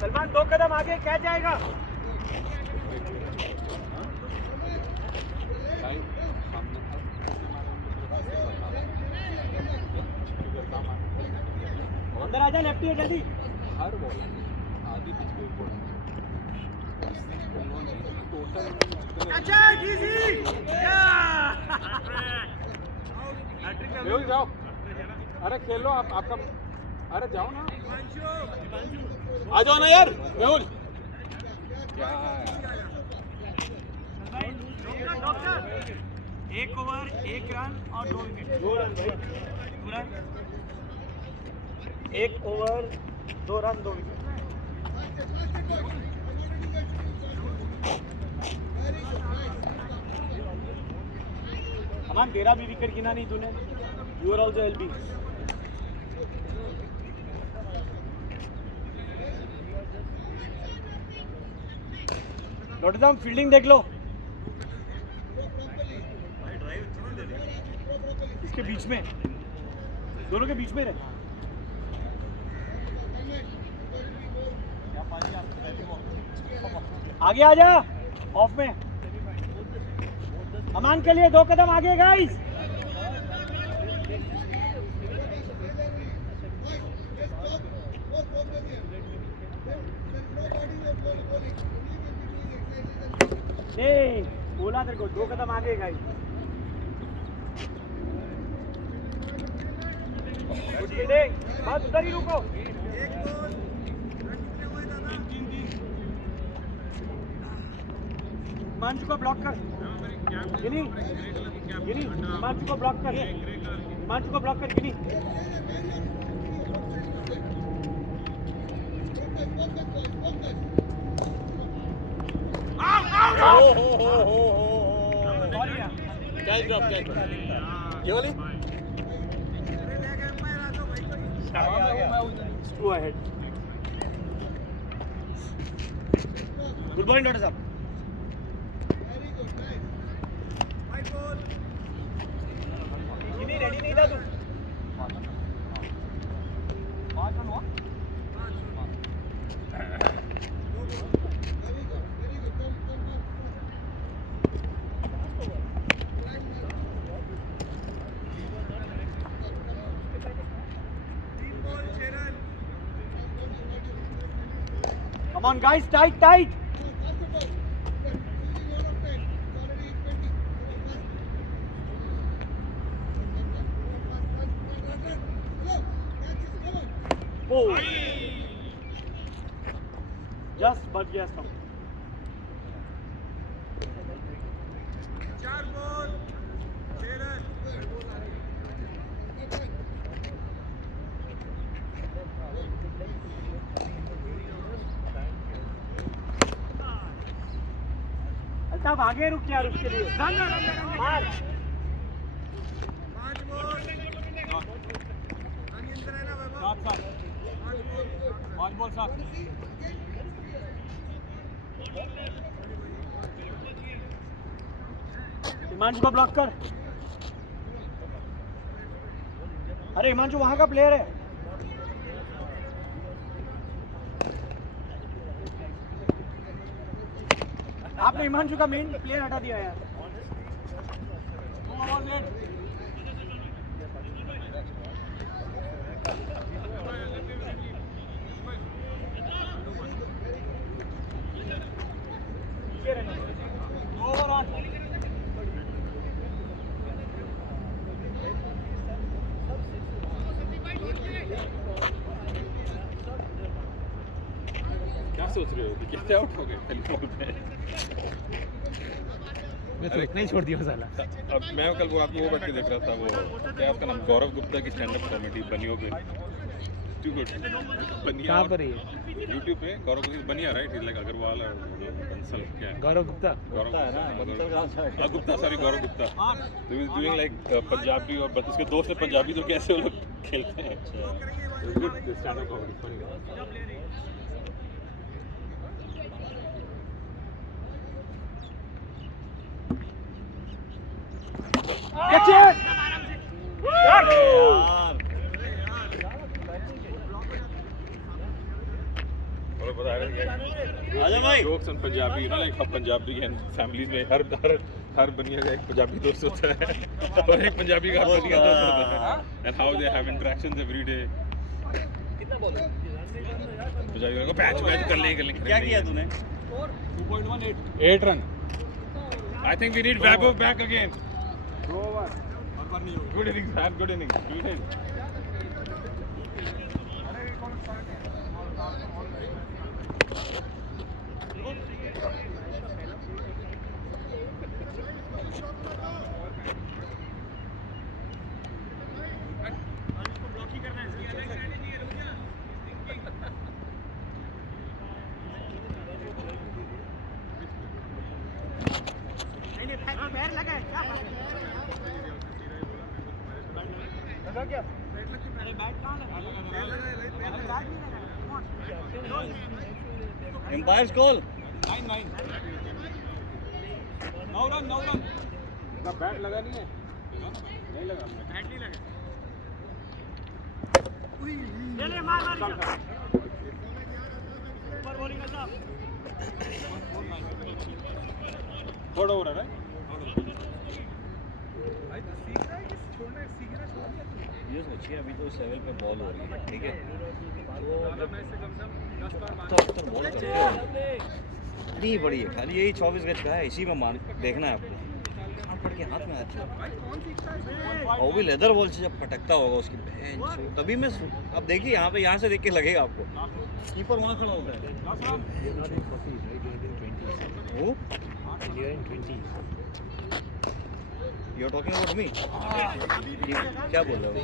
सलमान 2 कदम आगे क्या जाएगा? अंदर आजा, लेफ्टी है जल्दी। हर बॉल आधी पिच पे बॉल टोटल मेहुल जाओ, अरे खेल लो आप, आपका अरे जाओ ना, आ जाओ ना यार मेहुल। क्या 1 ओवर 1 रन और 2 विकेट। 2 रन भाई, 2 run, 1 over 2 run 2 wicket. Aman तेरा भी विकेट गिना नहीं तूने, you are also LB. Nottingham fielding देख लो, इसके बीच में, दोनों के बीच में रहे। आगे आ जा, ऑफ में। अमान के लिए 2 कदम आगे गाइस। नहीं बोला तेरे को 2 कदम आगे गाइस। बस उधर ही रुको। हिमांशु को ब्लॉक कर, गिनी गिनी, हिमांशु को ब्लॉक कर, हिमांशु को ब्लॉक कर, गिनी। कैच ड्रॉप, कैच ये वाली screw ahead. Good bowling doctor साहब। रेडी नहीं था तू? Come on guys, tight, tight. Oh. Just but yes, no. 4 ball 6 run. Altaf आगे रुक यार, उसके लिए मार। 5 बॉल अंदर है ना बाबा। 5 बॉल 7। हिमांशु को ब्लॉक कर। अरे हिमांशु वहां का प्लेयर है। आपने हिमांशु का मेन प्लेयर हटा दिया यार। क्या सोच रहे हो कि कैसे आउट हो गए पहले बॉल पे? मैं तो इतना ही छोड़ दिया साला। अब मैं कल वो आपको वो बैठ के देख रहा था, वो क्या आपका नाम, गौरव गुप्ता की स्टैंड अप कॉमेडी बनियो पे। टू गुड बनिया। कहाँ पर है ये? YouTube पे गौरव गुप्ता बनिया, राइट? इज लाइक अग्रवाल और बंसल, क्या है? गौरव गुप्ता। गौरव है ना, बंसल कहाँ से? गुप्ता, सॉरी, गौरव गुप्ता। तो he is doing like Punjabi, और उसके दोस्त है पंजाबी, तो कैसे वो लोग खेलते हैं। Good stand up comedy, funny. Catch it! और आजा भाई jokes on Punjabi you know like हम पंजाबी एंड फैमिलीज में हर बनिया का एक पंजाबी दोस्त होता है और एक पंजाबी का बनिया दोस्त होता है and how they have interactions every day कितना बोलो पंजाबी को पैच कर लेंगे क्या किया तूने 2.18 8 run I think we need Vaibhav back again 2 over good innings man good innings Empire's call. 9 run का बैट लगा नहीं है नहीं लगा बैट नहीं लगा ले मार ऊपर बॉलिंग का साहब थोड़ा हो रहा है ये सोचिए अभी तो 7 पे बॉल हो रही है ठीक है तो बॉल करते हैं नहीं बड़ी है खाली यही 24 गज का है इसी में मान देखना है आपको हाथ पड़ के हाथ में आती है और वो भी लेदर बॉल से जब फटकता होगा उसकी बहन तभी मैं अब देखिए यहाँ से देख के लगेगा आपको कीपर वहाँ खड़ा होता है वो You're talking about me? क्या बोल रहे हो?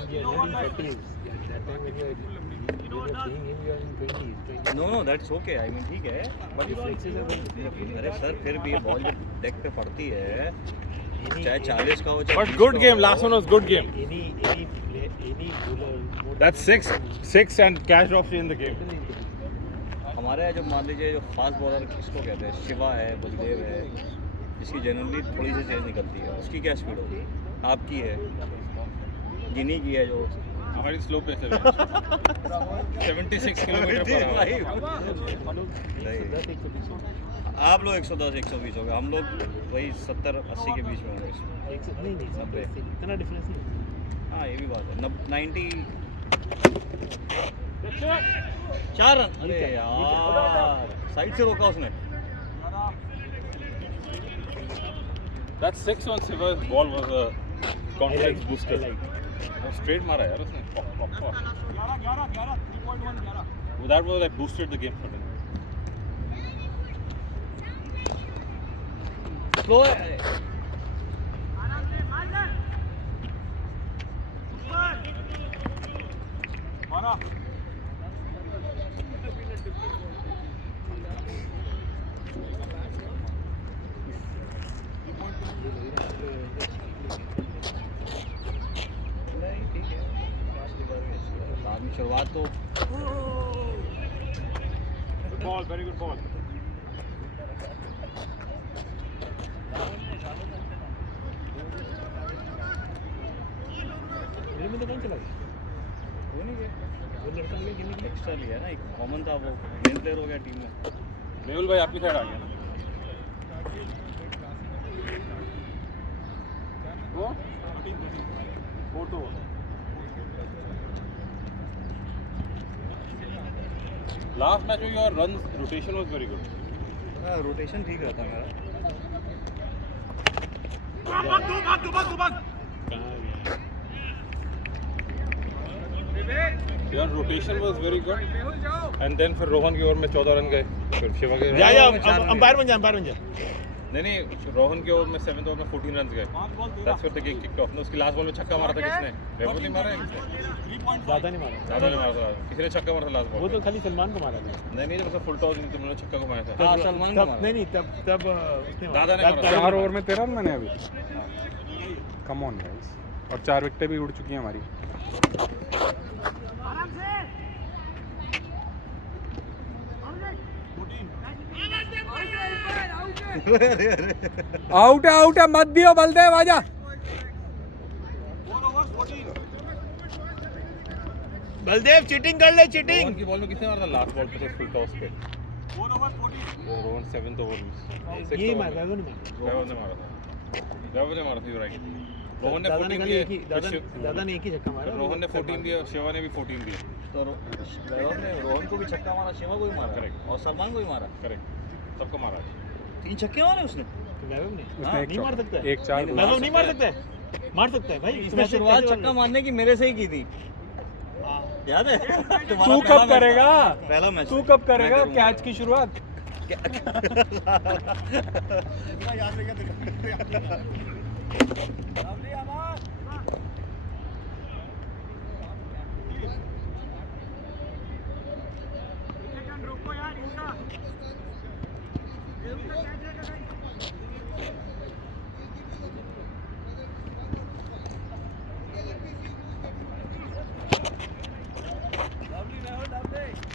No, that's okay. I mean ठीक है. But अरे सर फिर भी बॉल जब डेक पे पड़ती है, चाहे 40 का हो चाहे. But good game. Last one was good game. That's six and cash off in the game. हमारे जब मान लीजिए जो फास्ट बॉलर किसको कहते हैं शिवा है बलदेव है जिसकी जनरली थोड़ी सी तेज निकलती है उसकी क्या स्पीड होगी आपकी है गिनी की है जो हमारी स्लो पेस है 76 किलोमीटर पर आप लोग 110 120 होगा हम लोग वही 70 80 के बीच में होंगे इतना डिफरेंस नहीं हाँ ये भी बात है 90 4 रन अरे यार साइड से रोका उसने That 6 on Siva's ball was a confidence booster. Straight मारा यार उसने. 11 3.1 That was like boosted the game for him. Slow है मारा शुरुआत तो बॉल वेरी गुड बॉल मेरे में तो कहीं चला गया वो नहीं गया वो लड़का लगे खेलने के लिए एक्स्ट्रा लिया ना एक कॉमन था वो मेन प्लेयर हो गया टीम में मेहुल भाई आपकी साइड आ गया वो 4 तो Last match में your runs rotation was very good. Rotation ठीक रहता मेरा भाग दो Your rotation was very good. And then फिर रोहन की ओर में 14 रन गए फिर शिवा के जा अंपायर बन जा नहीं रोहन के ओवर में 7th ओवर में 14 रन गए That's where the game kicked off. उसकी लास्ट बॉल में छक्का मारा था किसने वैभव ने मारा है ज़्यादा नहीं मारा दादा ने मारा था किसी ने छक्का मारा था लास्ट वो बॉल तो खाली सलमान को मारा था नहीं जब फुल टॉस नहीं तुमने छक्का को मारा था हाँ सलमान को मारा नहीं तब उसने मारा। दादा ने मारा 4 ओवर में 13 रन मैंने अभी कम ऑन गाइस और 4 विकेटें भी उड़ चुकी हैं हमारी आउट है मत दियो बलदेव आजा बलदेव चीटिंग कर ले चीटिंग रोहन की बॉल में किसने मारा था लास्ट बॉल पे फुल टॉस पे रोहन 7th ओवर में ये मार वैभव ने मारा वैभव ने मारा था वैभव ने मारा था राइट रोहन ने 14 दिए दादा ने एक ही छक्का मारा रोहन ने 14 दिया शिवा ने भी 14 दिए तो वैभव ने रोहन को भी छक्का मारा, शिवा को भी मारा, Correct. और सलमान को भी मारा। करेक्ट सबको मारा 3 छक्के मारे उसने। तो वैभव ने उसने एक नहीं मार सकता है एक चार वैभव नहीं मार सकता है मार सकता है भाई इसने शुरुआत छक्का मारने की मेरे से ही की थी, याद है? तू कब करेगा पहला मैच तू कब करेगा कैच की शुरुआत रुको यार इनका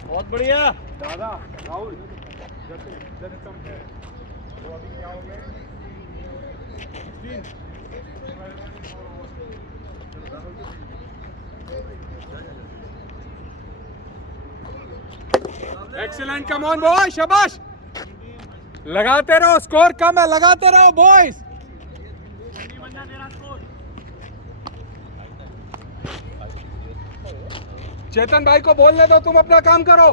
बहुत बढ़िया। दादा राहुल जब कम है वो अभी क्या हो गया एक्सीलेंट कम ऑन बॉय शाबाश लगाते रहो स्कोर कम है लगाते रहो बॉयज चेतन भाई को बोलने दो तुम अपना काम करो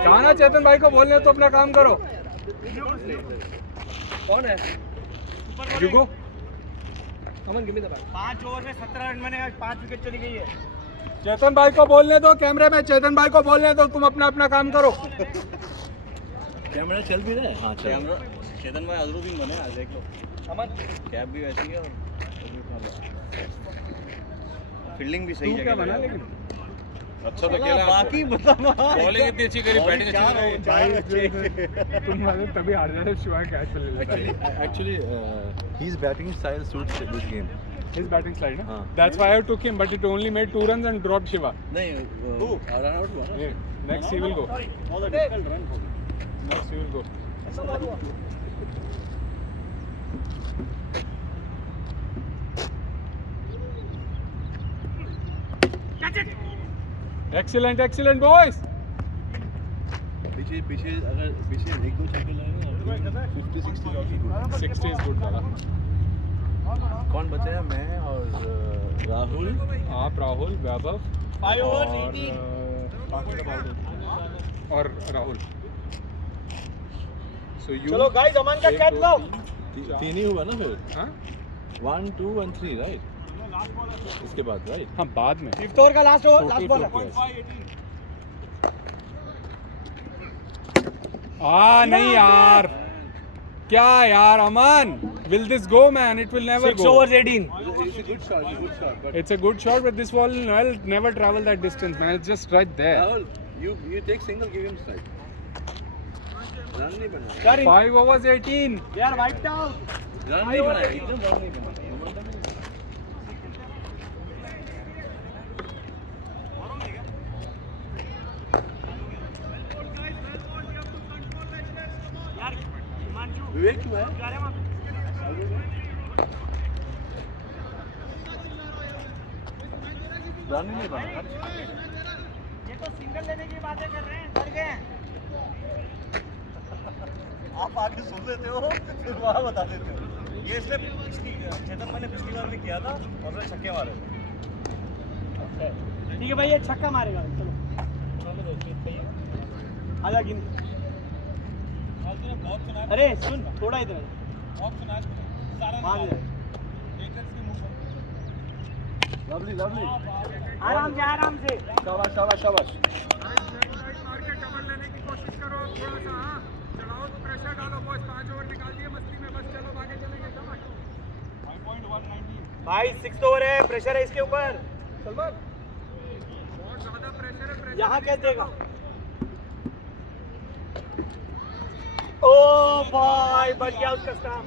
कहा ना चेतन भाई को बोलने तो अपना काम करो कौन है युगो अमन गिव मी द 5 ओवर में 17 रन बने, आज 5 विकेट चली गई है। चेतन भाई को बोलने दो कैमरे में चेतन भाई को बोलने दो तुम अपना अपना काम करो कैमरा चल भी रहा है। हाँ कैमरा चेतन भाई अजरुद्दीन बने आज देख लो। अमन कैप भी वैसी है और फील्डिंग भी सही तू क्या जगह बना पे है। लेकिन अच्छा तो खेला बाकी बता बॉलिंग इतनी अच्छी करी बैटिंग अच्छी करी तुम वाले तभी हार जाते शिवा कैच ले लेता है Actually, his batting style suits this game. his batting slide हाँ. that's why I took him but it only made 2 runs and dropped Shiva नहीं रन आउट हुआ ना। next he will go next he will go excellent excellent boys पीछे पीछे अगर पीछे एक दो छक्के लगाएंगे ना 50 60 also good. 60 is good दादा कौन बचा है? मैं और राहुल. आप राहुल वैभव 5 ओवर और राहुल so you चलो गाइस अमन का कैच लो। तीन ही हुआ ना फिर. हाँ 1 2 and 3 राइट. इसके बाद राइट. हाँ बाद में 5th ओवर का लास्ट ओवर लास्ट बॉल है। नहीं यार क्या यार अमन will this go man it will never 6 go overs 18 It's a good shot. It's a good shot. But it's a good shot but this ball will never travel that distance man it's just right there Rahul, you take single, give him strike. Run नहीं बना. यार 5 overs 18 यार white out run नहीं बना. एकदम run नहीं बना. विवेक क्यों है? रन नहीं बना. ये तो सिंगल लेने की बातें कर रहे हैं, डर गए हैं। आप आगे सुन लेते हो फिर वहाँ बता देते हो। ये इसने चेतन मैंने पिछली बार भी किया था और उसने छक्के मारे थे। ठीक है भाई ये छक्का मारेगा चलो आजा गिन। अरे सुन थोड़ा इधर लवली लवली. आराम से आराम से। शाबाश शाबाश शाबाश. मार के कवर लेने की कोशिश करो थोड़ा सा। हाँ चढ़ाओ तो प्रेशर डालो बॉस। 5 ओवर निकाल दिए मस्ती में, बस चलो आगे चलेंगे। समझ भाई 6th ओवर है, प्रेशर है इसके ऊपर। सलमान बहुत ज्यादा प्रेशर है। यहाँ कैच देगा। ओ भाई बच गया उसका स्टंप।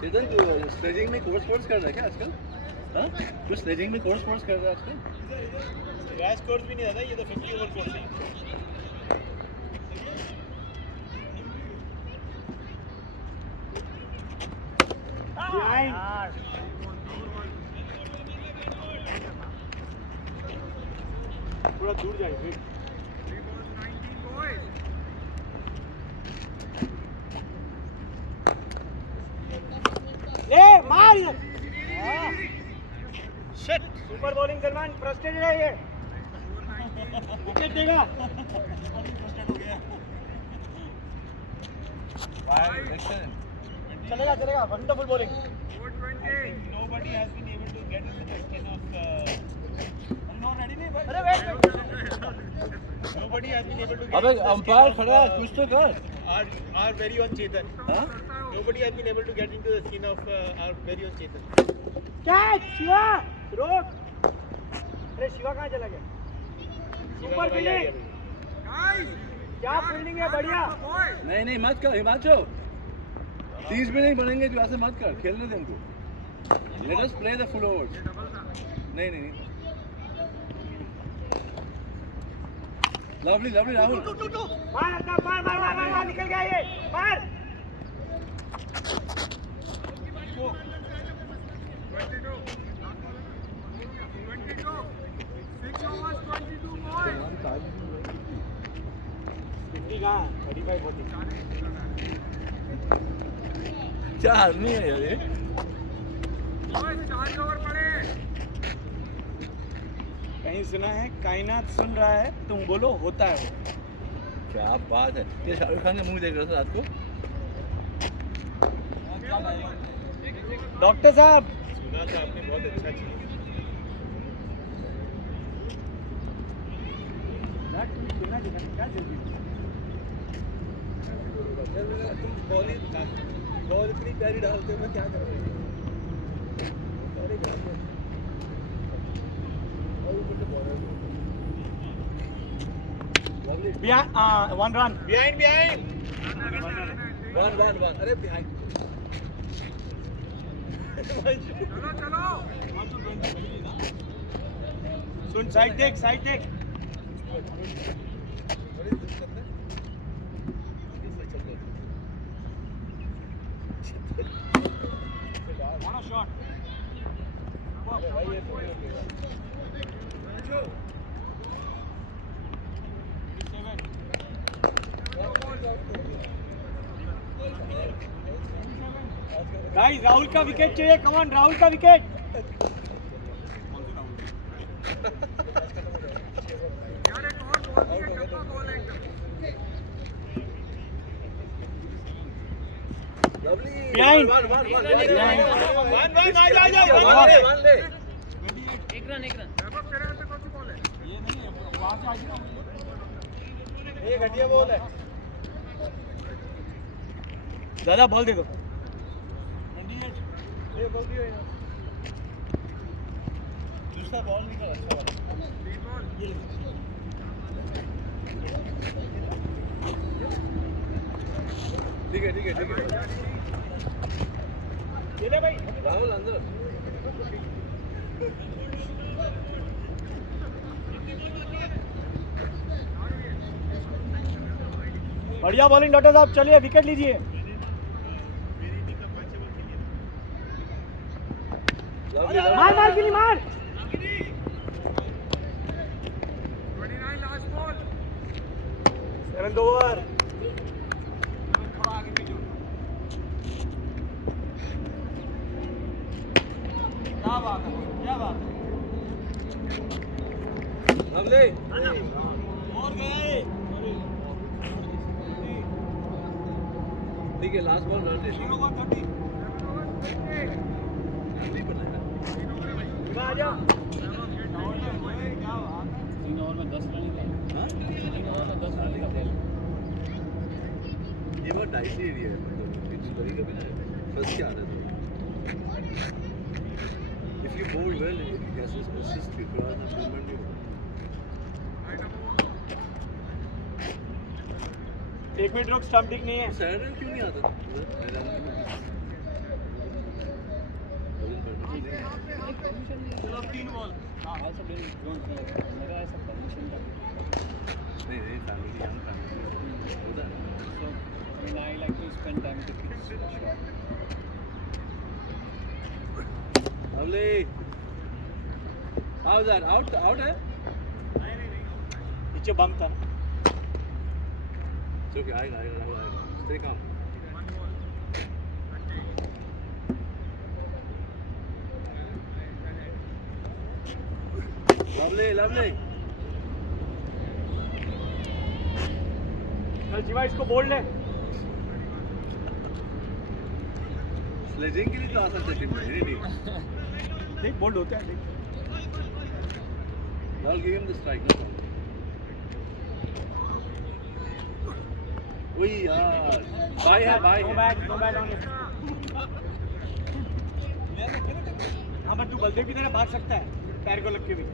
चेतन तू स्लेजिंग में कोर्स कर रहा है क्या आजकल? हाँ तू स्लेजिंग में कोर्स कर रहा है आजकल? गैस कोर्स भी नहीं था ये तो 50 ओवर कोर्स है। थोड़ा दूर जाइए Three balls, 19 boys. ले मार इधर shit super bowling Salman frustrated है ये विकेट देगा चलेगा wonderful bowling 420. nobody has been able to get into the skin of अरे wait nobody has been able to get अबे अंपायर खड़ा है, कुछ तो कर। our very own Chetan हाँ? nobody has been able to get into the skin of our very own Chetan catch Shiva रोक अरे शिवा कहाँ चला गया सुपर फील्डिंग Guys, क्या फील्डिंग है बढ़िया boys. नहीं नहीं मत कर हिमांशु, 30 भी नहीं बनेंगे तो ऐसे मत कर, खेलने दे हमको। Let us play the full overs. नहीं नहीं नहीं। Lovely lovely Rahul. मार अंदर मार निकल गया ये मार 22. 22. 6 overs, 22 boys. 50 कहाँ 35 40 क्या आदमी है यार ये? Boys, 4 over पड़े. कहीं सुना है कायनात सुन रहा है तुम बोलो होता है क्या बात है, ये शाहरुख खान का मूवी देख रहा था रात को। डॉक्टर साहब सुना था आपने, बहुत अच्छा चीज। बॉल इतनी प्यारी डालते हो मैं क्या करूँ वन रन बिहाइंड वन अरे बिहाइंड। चलो चलो. सुन साइड देख What a shot. Guys, Rahul का विकेट चाहिए कमान राहुल का विकेट यार एक और बॉल की टप्पा बॉल है एकदम. Behind. वन वैभव तेरे हाथ में कौन सी बॉल है? ये घटिया बॉल है दादा बॉल दे दो ये बॉल दियो यार दूसरा बॉल निकल अच्छा वाला। 3 बॉल. ठीक है ये ले भाई राहुल अंदर। बढ़िया बॉलिंग डॉक्टर साहब चलिए विकेट लीजिए मार गिली मार 29 लास्ट बॉल. 7th ओवर क्या बात है लवली और गए ठीक है, लास्ट बॉल रन रेशियो दोनों को 30 नहीं बनाया। आ जा 3 ओवर में 10 रन ही था। हाँ? 3 ओवर में 10 रन ही था। ये बहुत डाइसी एरिया है, मतलब इट्स कभी कभी ना फंस के आ रहे थे। इफ यू बोल well it cases assist you थोड़ा ना मूवमेंट भी एक मिनट रुक स्टंप ठीक नहीं है सैडर क्यों नहीं आता? चलो 3 बॉल Also don't मेरा ऐसा परमिशन था। नहीं नहीं फैमिली यंग फैमिली होता है। So I mean I like to spend time with the kids for sure. Lovely how is that out है? नहीं नीचे बम था ना। It's okay, आएगा. Stay calm. Lovely. चल जीवा इसको बोल ले। Sledging के लिए तो आ सकते टीम में, नहीं. देख बोल्ड होता है देख। I'll give him the strike. No problem. वही यार. Bye है. No bat on. हाँ पर तू बलदेव की तरह भाग सकता है पैर को लग के भी।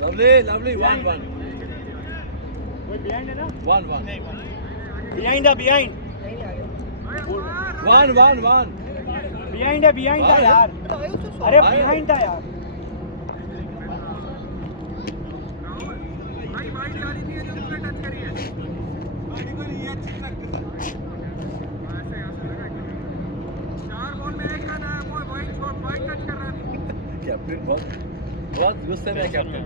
Lovely. 1-1. वो बिहाइंड है ना? 1-1. बिहाइंड है बिहाइंड। 1-1. बिहाइंड है यार। अरे बिहाइंड था यार। भाई वाइड जानी चाहिए जो तुमने टच करी है। चार बॉल में एक रन है, वो वाइड टच कर रहा है। कैप्टन बहुत गुस्से में है कैप्टन.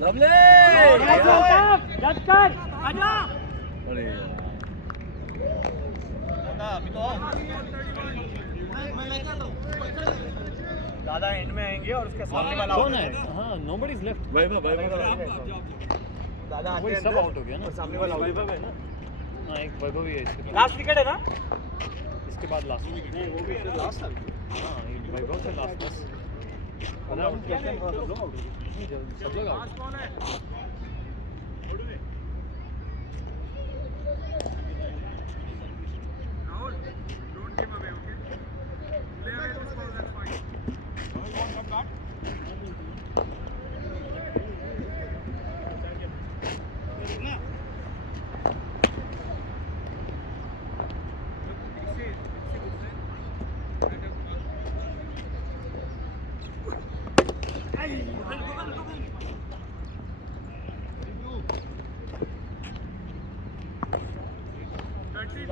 Lovely. जज कर आजा। अरे यार. दादा एंड में आएंगे और उसके सामने वाला कौन है? हाँ, nobody's left. वैभव. दादा वही सब आउट हो गया ना. और सामने वाला वैभव है ना। हाँ, एक वैभव ही है इसके बाद. लास्ट विकेट है ना? इसके बाद लास्ट. नहीं वो भी लास्ट है। हाँ, ये वैभव से लास्ट बस. सब लोग आउट। सब लोग आउट. लास्ट बॉल है। Rahul, don't give away, okay? Play away those balls, that's fine.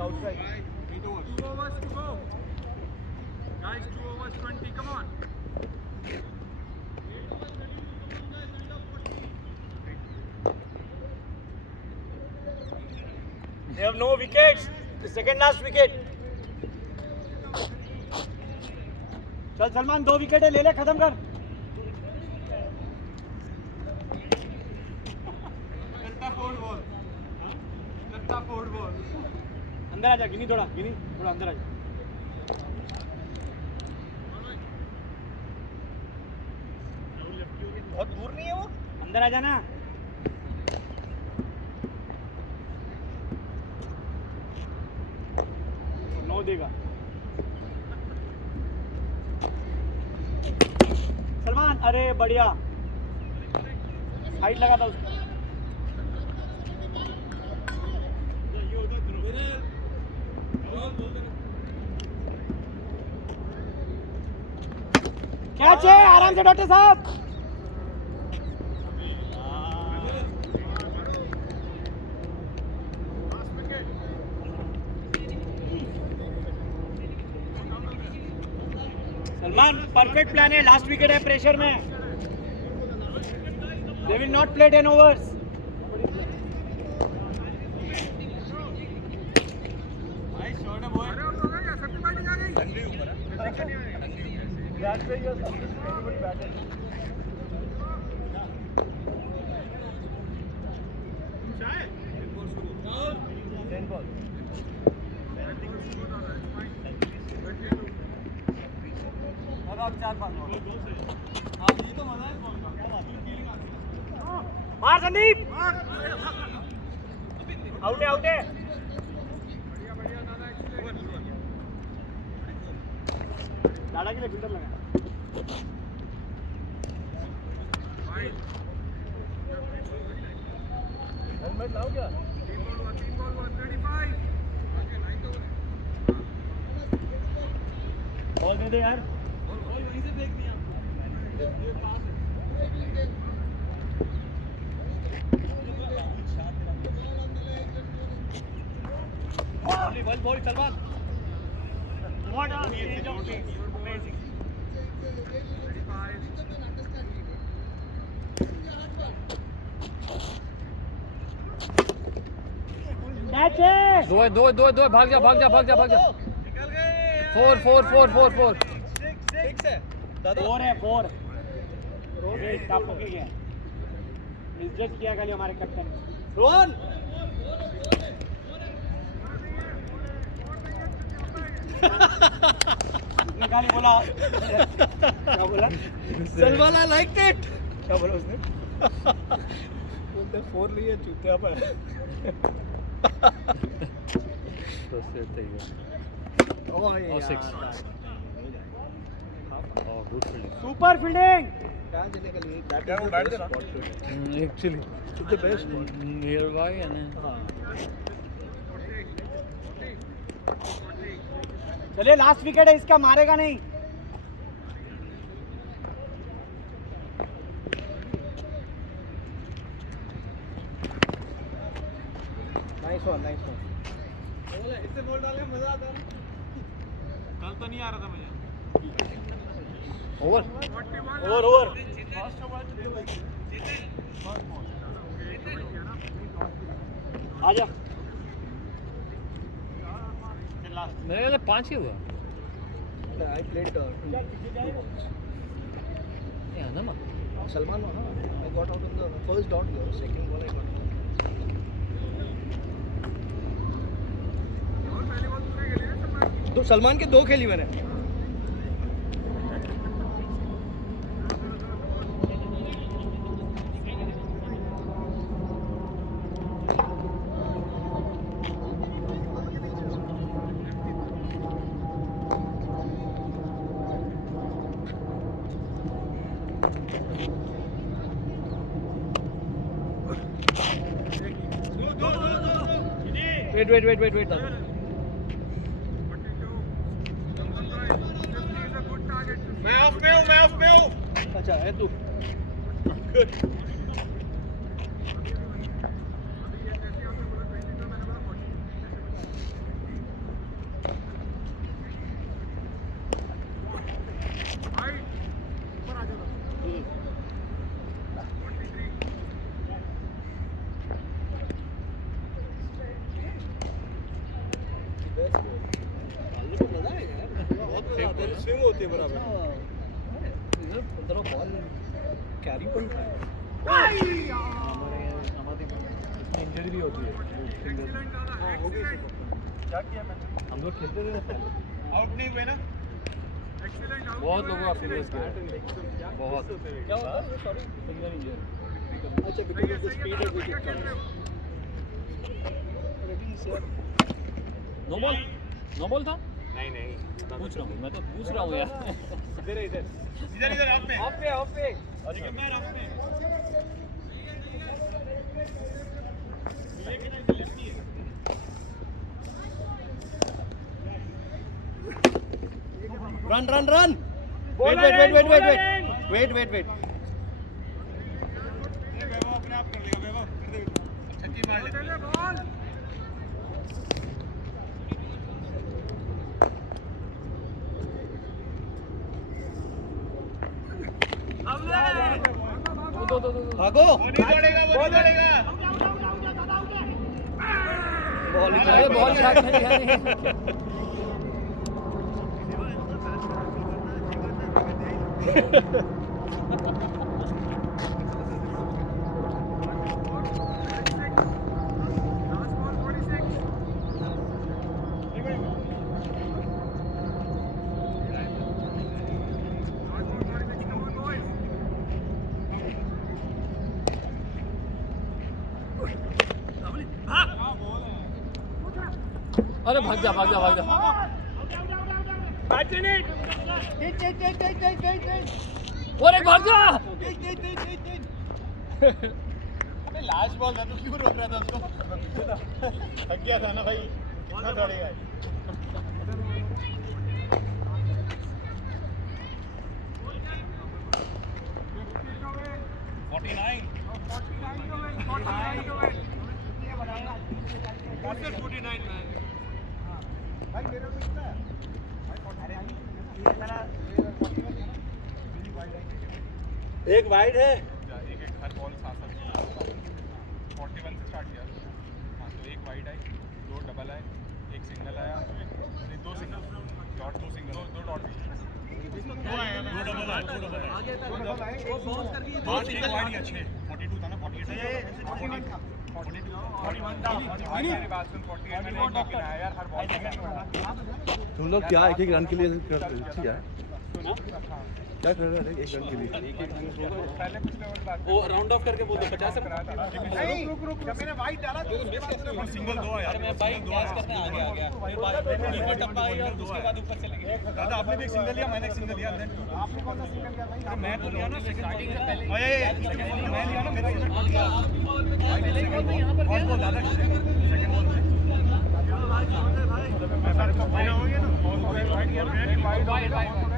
outside. 2 overs to go. Guys, 2 overs 20, come on. They have no wickets. The second last wicket. चल Salman 2 wicket है, ले ले, खत्म कर. अंदर आ जा गिनी, थोड़ा अंदर आ जा. बहुत दूर नहीं है वो, अंदर आ जाना. नो देगा सलमान. अरे बढ़िया, हाइट लगा था उसको. कैच है, आराम से डॉक्टर साहब. सलमान परफेक्ट प्लान है, लास्ट विकेट है, प्रेशर में. They will not play 10 overs. मार संदीप. आउट है. दादा के लिए फिल्टर लगा. हेलमेट लाओ क्या? 3 ball 35. बॉल दे दे यार. One ball, Salman. What a change of pace. Amazing. Catch it. दो भाग जा निकल गए. फोर. Six है. दादा. 4 है 4. रोड स्टॉप हो गया. इज्जत किया खाली हमारे कैप्टन. रोहन. निकाली बोला. क्या बोला? Salman, I liked it. क्या बोला उसने? बोलते 4 लिए चुपचाप है. Oh, 6. Oh, good fielding. Super fielding. कहाँ चलेगा लिए? क्या वो बैठ देना? Actually, It's the best spot. nearby and चलिए लास्ट विकेट है इसका, मारेगा नहीं. Nice one. इससे बॉल डालने में मजा आता है. कल तो नहीं आ रहा था मुझे. over. ओवर. आजा. मेरे ख्याल से 5 ही हुआ. I played ये है ना. Salman. I got out of the first dot though. Second ball I got. तो सलमान के 2 खेली मैंने. Wait. मैं ऑफ में हूँ. अच्छा है तू. स्विंग होती है बराबर. इधर बॉल कैरी पण इंजरी भी होती है. क्या किया मैंने? हम लोग खेलते थे पहले. आउट नहीं हुए ना. बहुत लोगों का फिंगर्स गया. बहुत. क्या होता है? Sorry, finger injury. अच्छा, because of the speed of the kick. No ball था. नहीं. पूछ रहा हूँ, मैं तो पूछ रहा हूँ यार. इधर ऑफ पे. अरे कितना ऑफ पे. Run. Wait. वैभव अपने आप कर लेगा. वैभव कर दे. छक्की मार ले. दो. भागो. वो नहीं दौड़ेगा. बॉल शॉट नहीं. अरे भाग जा. अरे भाग जा. अबे लास्ट बॉल था तो क्यों रोक रहा था उसको. थक गया था ना भाई. कितना दौड़ेगा. एक वाइड है एक एक हर बॉल 7-7 41 से स्टार्ट किया हाँ तो एक वाइड आई 2 डबल आए एक सिंगल आया नहीं 2 single dot 2 single 2 dot 2 double आए 2 डबल आए वो बाउंस करके 2 सिंगल वाइड अच्छे 42 था ना 48 41 था मेरी बात सुन 48 मैंने एक बार गिराया यार हर बॉल तुम लोग क्या एक एक रन के लिए क्या कर रहे हैं एक रन के लिए पहले पिछले ओवर बात वो राउंड ऑफ करके बोल दो 50 से रुक जब मैंने वाइड डाला तो सिंगल 2 आया मैं बाइक क्रॉस करने आ गया फिर बाद ऊपर टप्पा आई और उसके बाद ऊपर चले गए दादा आपने भी एक सिंगल लिया मैंने एक सिंगल लिया देन आपने कौन सा सिंगल किया भाई? मैं तो लिया ना स्टार्टिंग से पहले मैं लिया ना मेरा सेकंड बॉल दादा सेकंड बॉल में मैं सारे को फाइनल हो गया ना वाइड